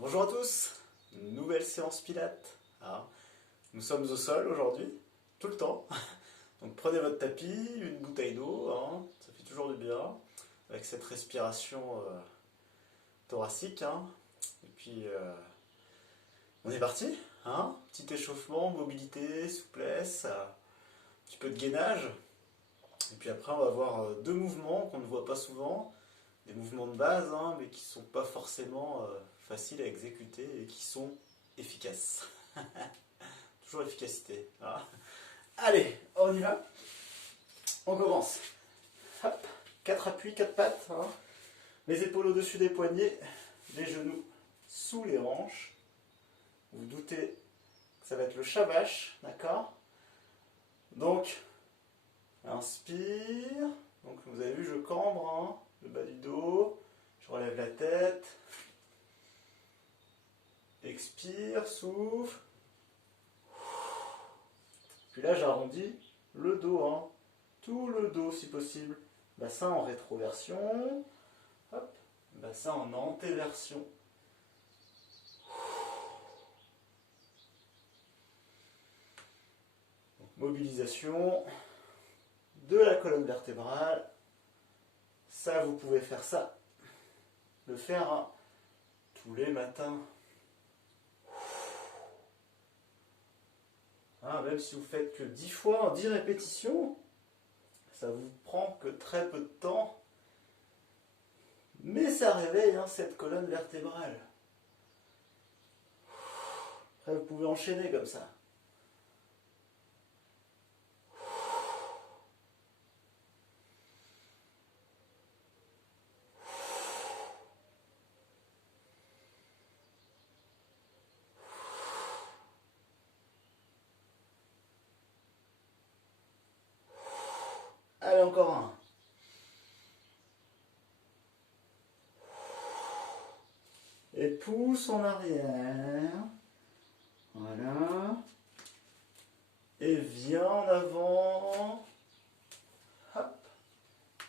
Bonjour à tous, nouvelle séance pilates. Nous sommes au sol aujourd'hui, tout le temps. Donc prenez votre tapis, une bouteille d'eau, ça fait toujours du bien, avec cette respiration thoracique. Et puis on est parti. Petit échauffement, mobilité, souplesse, un petit peu de gainage. Et puis après on va avoir deux mouvements qu'on ne voit pas souvent. Des mouvements de base, mais qui ne sont pas forcément faciles à exécuter et qui sont efficaces. Toujours efficacité. Allez, on y va. On commence. Hop, 4 appuis, 4 pattes. Les épaules au-dessus des poignets, les genoux sous les hanches. Vous vous doutez que ça va être le chat-vache, d'accord? Donc, inspire. Donc vous avez vu, je cambre, le bas du dos, je relève la tête, expire, souffle, puis là j'arrondis le dos, tout le dos si possible, bassin en rétroversion, hop, bassin en antéversion. Donc, mobilisation de la colonne vertébrale. Ça, vous pouvez faire ça, le faire tous les matins. Même si vous faites que 10 fois, 10 répétitions, ça vous prend que très peu de temps. Mais ça réveille cette colonne vertébrale. Après, vous pouvez enchaîner comme ça. Allez, encore un. Et pousse en arrière. Voilà. Et viens en avant. Hop.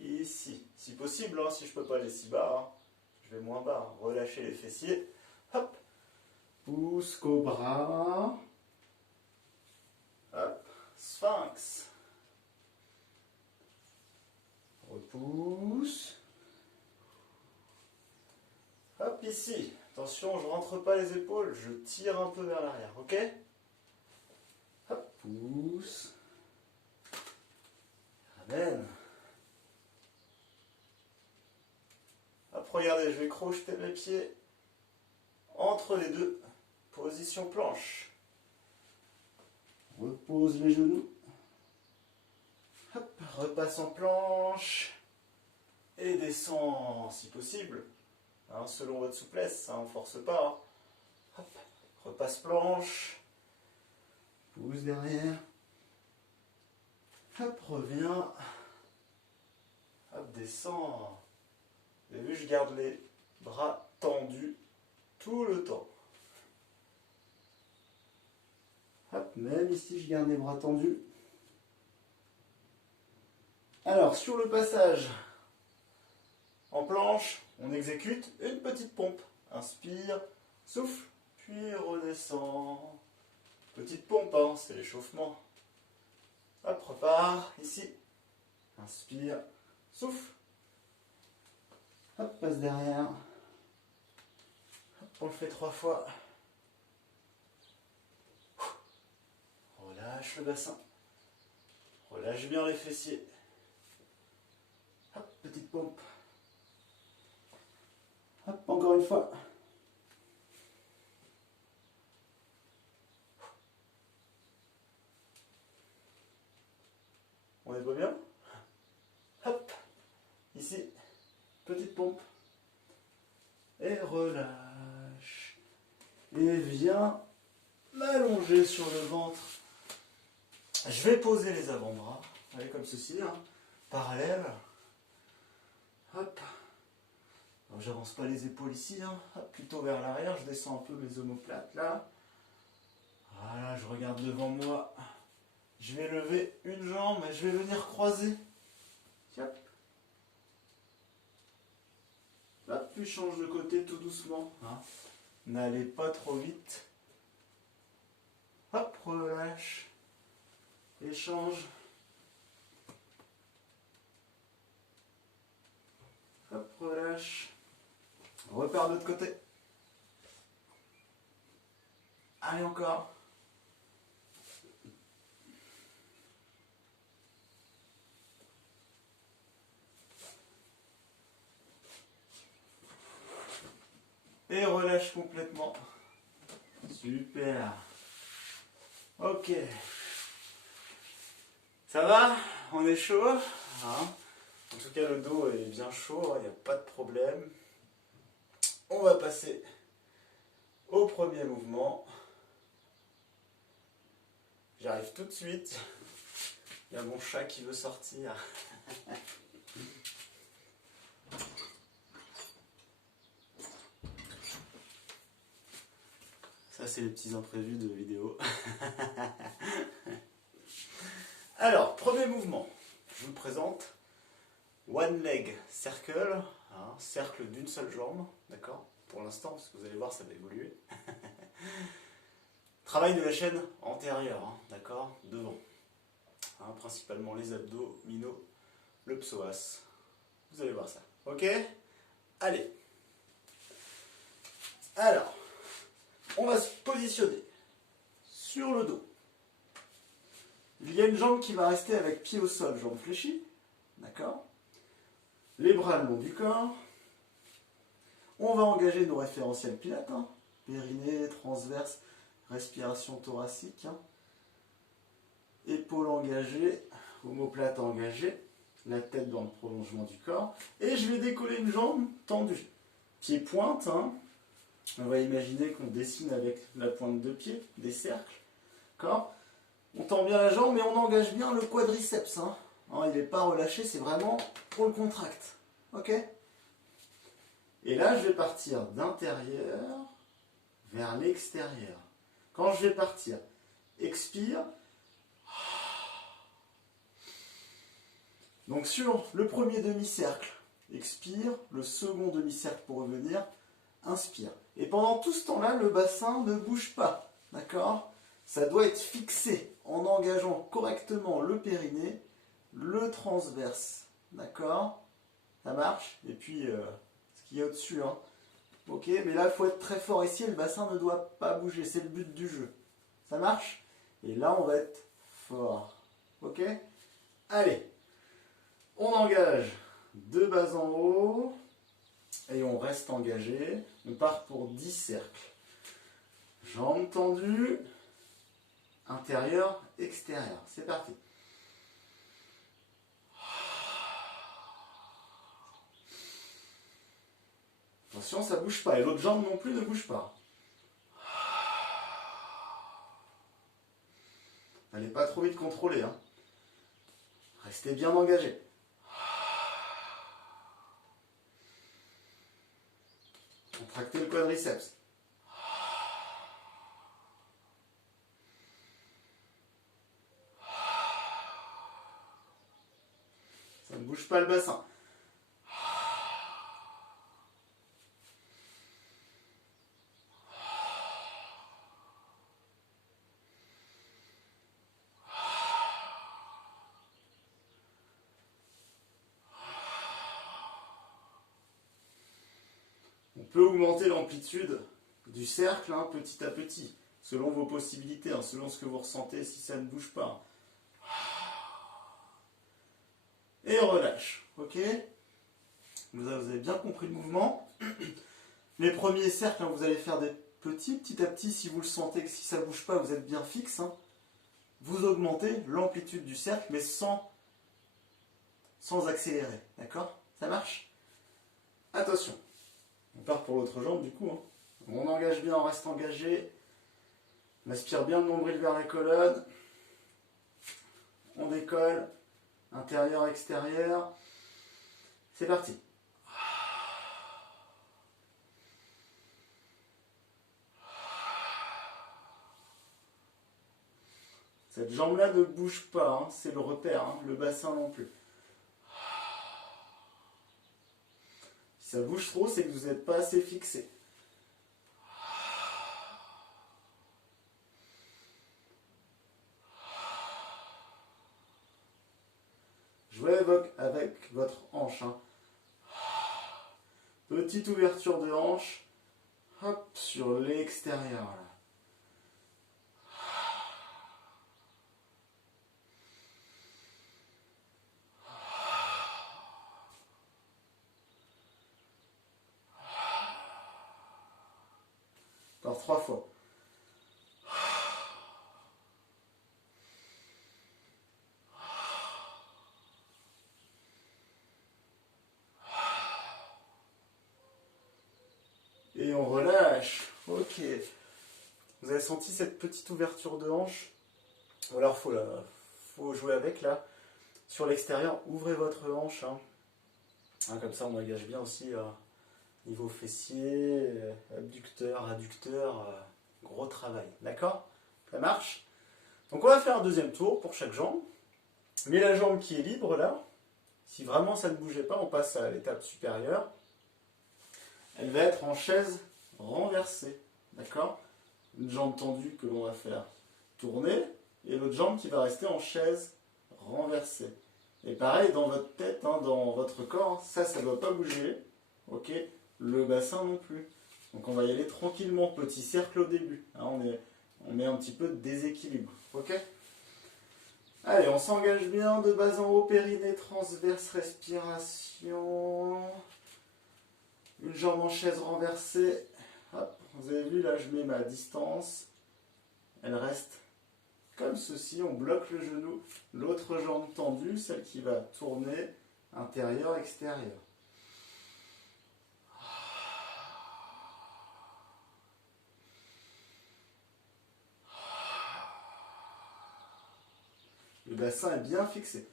Ici. Si possible, si je ne peux pas aller si bas, je vais moins bas. Relâchez les fessiers. Hop. Pousse cobra. Hop. Sphinx. Repousse. Hop, ici. Attention, je ne rentre pas les épaules, je tire un peu vers l'arrière, ok? Hop, pousse. Ramène. Hop, regardez, je vais crocheter mes pieds entre les deux. Position planche. Repose les genoux. Hop, repasse en planche. Et descend si possible. Selon votre souplesse, on ne force pas. Hop, repasse planche. Pousse derrière. Hop, reviens. Hop, descend. Vous avez vu, je garde les bras tendus tout le temps. Hop, même ici, je garde les bras tendus. Alors, sur le passage en planche, on exécute une petite pompe. Inspire, souffle, puis redescend. Petite pompe, c'est l'échauffement. Hop, repart, ici. Inspire, souffle. Hop, passe derrière. Hop, on le fait 3 fois. Relâche le bassin. Relâche bien les fessiers. Hop, petite pompe. Hop, encore une fois. On est pas bien? Hop, ici, petite pompe. Et relâche. Et viens m'allonger sur le ventre. Je vais poser les avant-bras. Allez, comme ceci, parallèle. Hop. J'avance pas les épaules ici, Hop, plutôt vers l'arrière. Je descends un peu mes omoplates là. Voilà, je regarde devant moi. Je vais lever une jambe et je vais venir croiser. Hop. Hop, puis change de côté tout doucement. N'allez pas trop vite. Hop, relâche. Échange. Hop, relâche. Repars de l'autre côté. Allez, encore. Et relâche complètement. Super. Ok. Ça va? On est chaud, hein? En tout cas, le dos est bien chaud, il n'y a pas de problème. On va passer au premier mouvement. J'arrive tout de suite. Il y a mon chat qui veut sortir. Ça, c'est les petits imprévus de vidéo. Alors, premier mouvement. Je vous le présente. One leg circle. Cercle d'une seule jambe. D'accord? Pour l'instant, parce que vous allez voir, ça va évoluer. Travail de la chaîne antérieure. D'accord? Devant. Principalement les abdominaux, le psoas. Vous allez voir ça. Ok? Allez. Alors, on va se positionner sur le dos. Il y a une jambe qui va rester avec pied au sol, jambe fléchie. D'accord? Les bras le long du corps. On va engager nos référentiels pilates. Périnée, transverse, respiration thoracique. Épaules engagées, omoplate engagée. La tête dans le prolongement du corps. Et je vais décoller une jambe tendue. Pied pointe. On va imaginer qu'on dessine avec la pointe de pied des cercles. D'accord? On tend bien la jambe et on engage bien le quadriceps. Il n'est pas relâché, c'est vraiment on le contracte. Ok? Et là, je vais partir d'intérieur vers l'extérieur. Quand je vais partir, expire. Donc sur le premier demi-cercle, expire. Le second demi-cercle pour revenir, inspire. Et pendant tout ce temps-là, le bassin ne bouge pas. D'accord? Ça doit être fixé en engageant correctement le périnée, le transverse. D'accord? Ça marche? Et puis, ce qu'il y a au-dessus. Ok? Mais là, il faut être très fort ici. Le bassin ne doit pas bouger. C'est le but du jeu. Ça marche? Et là, on va être fort. Ok? Allez. On engage deux bas en haut. Et on reste engagé. On part pour 10 cercles. Jambes tendues. Intérieur, extérieur. C'est parti. Attention, ça ne bouge pas. Et l'autre jambe non plus ne bouge pas. N'allez pas trop vite contrôler. Restez bien engagé. Contractez le quadriceps. Ça ne bouge pas le bassin. On peut augmenter l'amplitude du cercle petit à petit, selon vos possibilités, selon ce que vous ressentez si ça ne bouge pas. Et on relâche, ok? Vous avez bien compris le mouvement. Les premiers cercles, vous allez faire des petits, petit à petit, si vous le sentez que si ça ne bouge pas, vous êtes bien fixe. Vous augmentez l'amplitude du cercle, mais sans accélérer, d'accord? Ça marche? Attention, on part pour l'autre jambe du coup. On engage bien, on reste engagé. On aspire bien le nombril vers la colonne. On décolle. Intérieur, extérieur. C'est parti. Cette jambe-là ne bouge pas, c'est le repère, le bassin non plus. Si ça bouge trop, c'est que vous n'êtes pas assez fixé. petite ouverture de hanche, hop, sur l'extérieur. Là. Encore 3 fois. Et on relâche. Ok. Vous avez senti cette petite ouverture de hanche? Ou alors faut jouer avec là. Sur l'extérieur, ouvrez votre hanche. Hein. Hein, comme ça on engage bien aussi niveau fessier, abducteur, adducteur. Gros travail. D'accord? Ça marche? Donc on va faire un deuxième tour pour chaque jambe. Mais la jambe qui est libre là, si vraiment ça ne bougeait pas, on passe à l'étape supérieure. Elle va être en chaise renversée. D'accord? Une jambe tendue que l'on va faire tourner et l'autre jambe qui va rester en chaise renversée. Et pareil dans votre tête, hein, dans votre corps, ça ne doit pas bouger. Ok? Le bassin non plus. Donc on va y aller tranquillement, petit cercle au début. Hein, on met un petit peu de déséquilibre. Ok? Allez, on s'engage bien de bas en haut, périnée transverse, respiration. Une jambe en chaise renversée. Hop, vous avez vu, là je mets ma distance. Elle reste comme ceci, on bloque le genou. L'autre jambe tendue, celle qui va tourner intérieur, extérieur. Le bassin est bien fixé.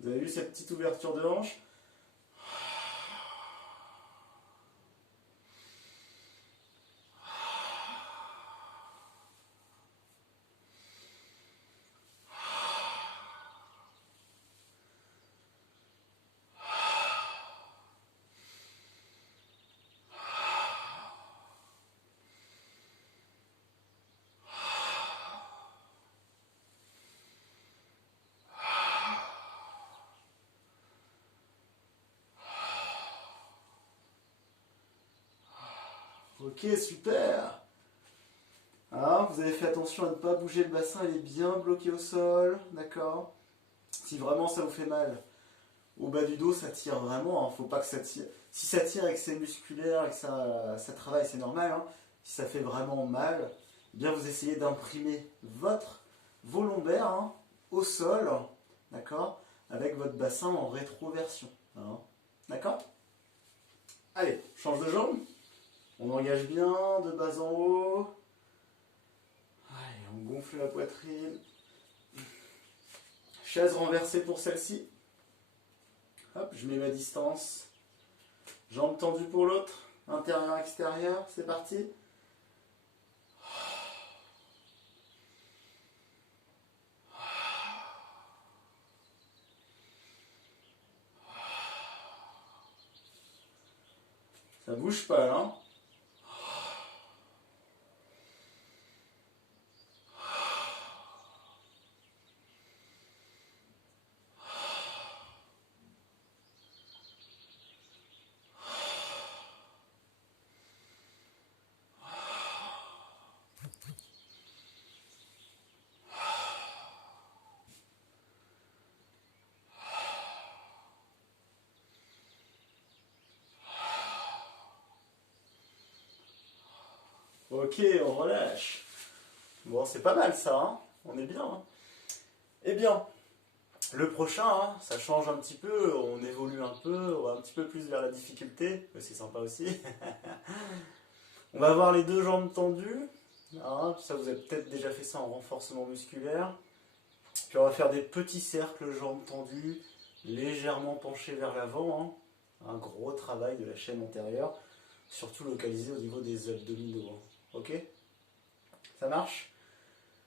Vous avez vu cette petite ouverture de hanche? Ok, super. Alors, vous avez fait attention à ne pas bouger le bassin, il est bien bloqué au sol, d'accord? Si vraiment ça vous fait mal au bas du dos, ça tire vraiment, hein, faut pas que ça tire. Si ça tire et que c'est musculaire et que ça travaille, c'est normal. Hein. Si ça fait vraiment mal, eh bien vous essayez d'imprimer vos lombaires hein, au sol, d'accord? Avec votre bassin en rétroversion. Hein, d'accord? Allez, change de jambe. On engage bien de bas en haut. Allez, on gonfle la poitrine. Chaise renversée pour celle-ci. Hop, je mets ma distance. Jambes tendues pour l'autre. Intérieur, extérieur. C'est parti. Ça bouge pas là. Hein. Ok, on relâche. Bon, c'est pas mal ça, hein. On est bien. Hein. Eh bien, le prochain, hein, ça change un petit peu, on évolue un peu, on va un petit peu plus vers la difficulté, mais c'est sympa aussi. On va avoir les deux jambes tendues. Hein, ça, vous avez peut-être déjà fait ça en renforcement musculaire. Puis on va faire des petits cercles, jambes tendues, légèrement penchés vers l'avant. Hein. Un gros travail de la chaîne antérieure, surtout localisé au niveau des abdominaux. Hein. Ok? Ça marche?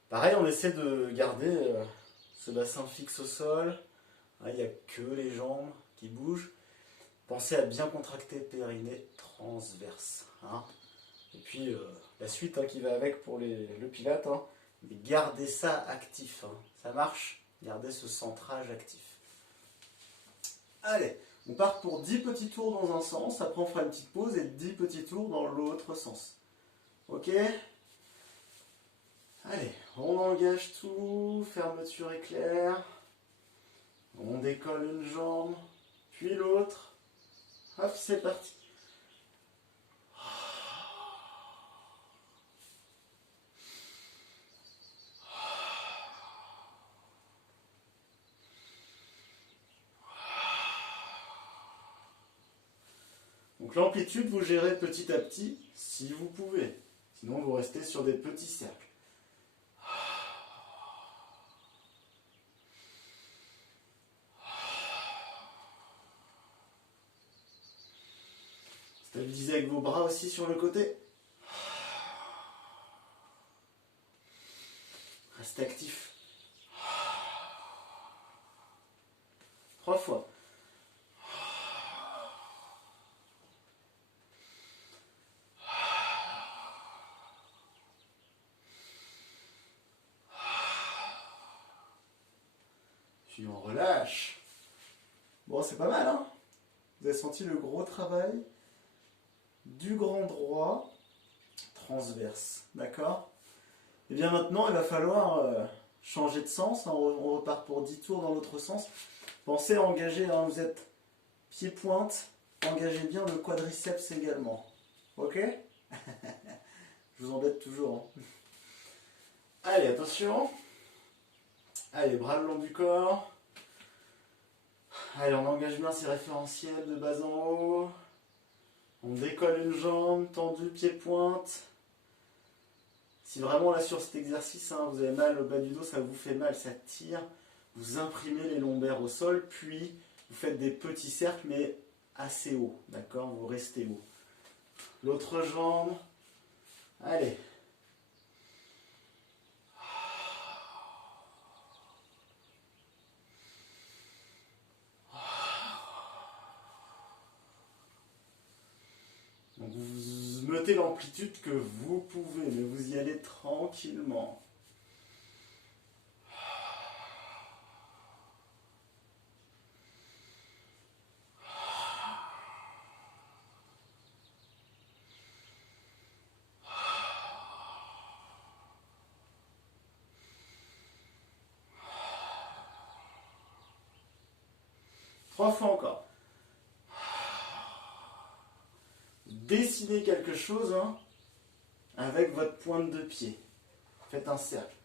Pareil, on essaie de garder ce bassin fixe au sol. Il n'y a que les jambes qui bougent. Pensez à bien contracter périnée transverse. Hein. Et puis la suite hein, qui va avec pour le pilate. Hein. Mais gardez ça actif, hein. Ça marche? Gardez ce centrage actif. Allez, on part pour 10 petits tours dans un sens, après on fera une petite pause et 10 petits tours dans l'autre sens. Ok? Allez, on engage tout, fermeture éclair. On décolle une jambe, puis l'autre. Hop, c'est parti. Donc l'amplitude, vous gérez petit à petit, si vous pouvez. Sinon, vous restez sur des petits cercles. Stabilisez avec vos bras aussi sur le côté. Restez actif. 3 fois. Puis on relâche. Bon, c'est pas mal, hein? Vous avez senti le gros travail du grand droit transverse, d'accord? Et bien maintenant, il va falloir changer de sens. Hein, on repart pour 10 tours dans l'autre sens. Pensez à engager, hein, vous êtes pied-pointe, engagez bien le quadriceps également. Ok? Je vous embête toujours. Hein. Allez, attention. Allez, bras le long du corps. Allez, on engage bien ces référentiels de bas en haut. On décolle une jambe, tendu, pied-pointe. Si vraiment là sur cet exercice, hein, vous avez mal au bas du dos, ça vous fait mal, ça tire, vous imprimez les lombaires au sol, puis vous faites des petits cercles, mais assez haut, d'accord? Vous restez haut. L'autre jambe, allez. Donc vous mettez l'amplitude que vous pouvez, mais vous y allez tranquillement. Trois fois encore. Dessinez quelque chose, hein, avec votre pointe de pied. Faites un cercle.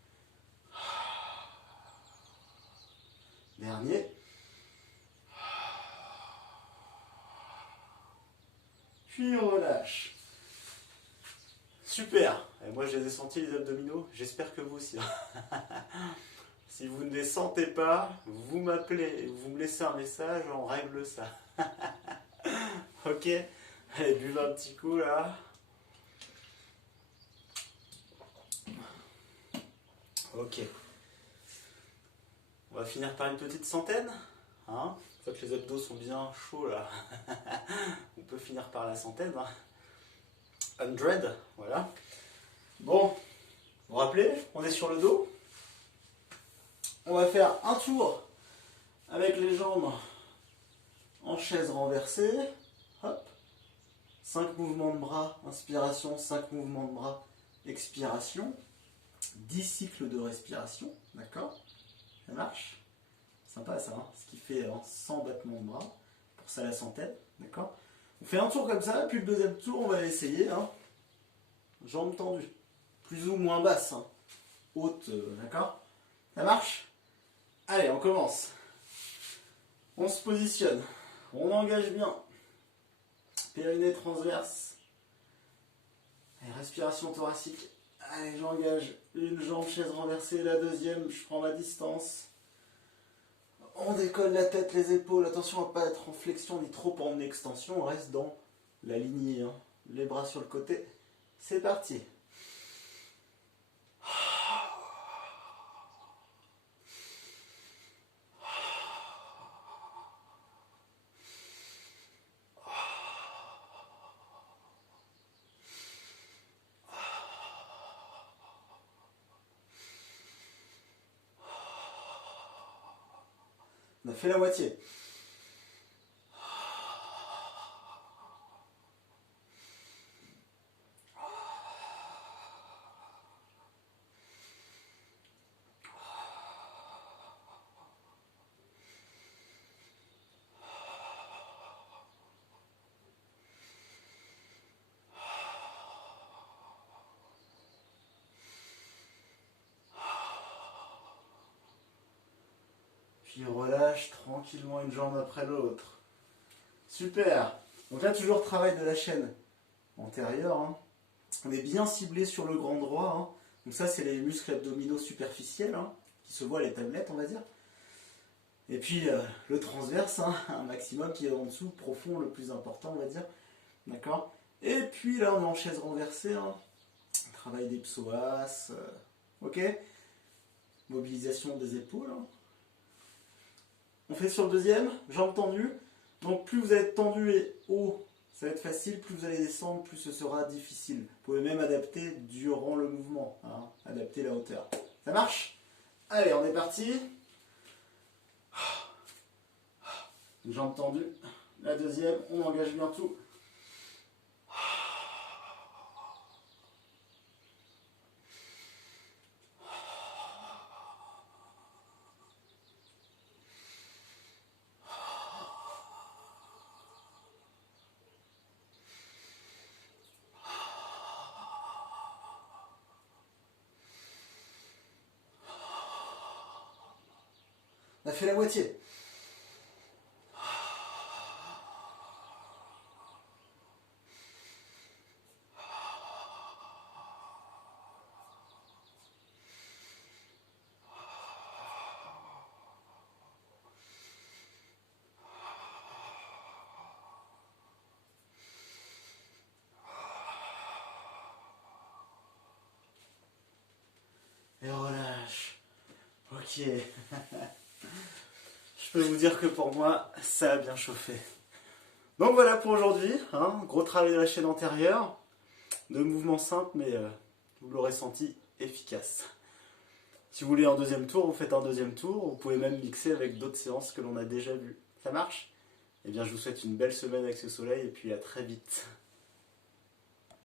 Dernier. Puis on relâche. Super. Et moi je les ai sentis les abdominaux. J'espère que vous aussi. Si vous ne les sentez pas, vous m'appelez, vous me laissez un message, on règle ça. Ok. Allez, buvez un petit coup là. Ok. On va finir par une petite centaine. Hein, une fois que les abdos sont bien chauds là, on peut finir par la centaine. Hein. 100, voilà. Bon, vous vous rappelez, on est sur le dos. On va faire un tour avec les jambes en chaise renversée. Hop. 5 mouvements de bras, inspiration, 5 mouvements de bras, expiration. 10 cycles de respiration, d'accord? Ça marche? Sympa ça, hein, ce qui fait 100 battements de bras, pour ça la centaine, d'accord? On fait un tour comme ça, puis le deuxième tour, on va essayer, hein, jambes tendues, plus ou moins basses, hein, hautes, d'accord? Ça marche? Allez, on commence. On se positionne, on engage bien, périnée transverse, allez, respiration thoracique. Allez, j'engage une jambe, chaise renversée, la deuxième, je prends ma distance. On décolle la tête, les épaules, attention à ne pas être en flexion ni trop en extension, on reste dans la lignée, hein. Les bras sur le côté, c'est parti. On a fait la moitié. Puis relâche tranquillement une jambe après l'autre. Super. Donc là, toujours travail de la chaîne antérieure. Hein. On est bien ciblé sur le grand droit. Hein. Donc ça, c'est les muscles abdominaux superficiels, hein, qui se voient à les tablettes, on va dire. Et puis le transverse, hein, un maximum qui est en dessous, profond, le plus important, on va dire. D'accord. Et puis là, on est en chaise renversée. Hein. Travail des psoas. Ok. Mobilisation des épaules. Hein. On fait sur le deuxième, jambes tendues. Donc plus vous allez être tendu et haut, ça va être facile. Plus vous allez descendre, plus ce sera difficile. Vous pouvez même adapter durant le mouvement. Hein, adapter la hauteur. Ça marche? Allez, on est parti. Jambes tendues. La deuxième, on engage bien tout. On a fait la moitié. Et relâche. Ok. Je peux vous dire que pour moi, ça a bien chauffé. Donc voilà pour aujourd'hui. Hein, gros travail de la chaîne antérieure. De mouvements simples, mais vous l'aurez senti, efficace. Si vous voulez un deuxième tour, vous faites un deuxième tour. Vous pouvez même mixer avec d'autres séances que l'on a déjà vues. Ça marche? Eh bien, je vous souhaite une belle semaine avec ce soleil et puis à très vite.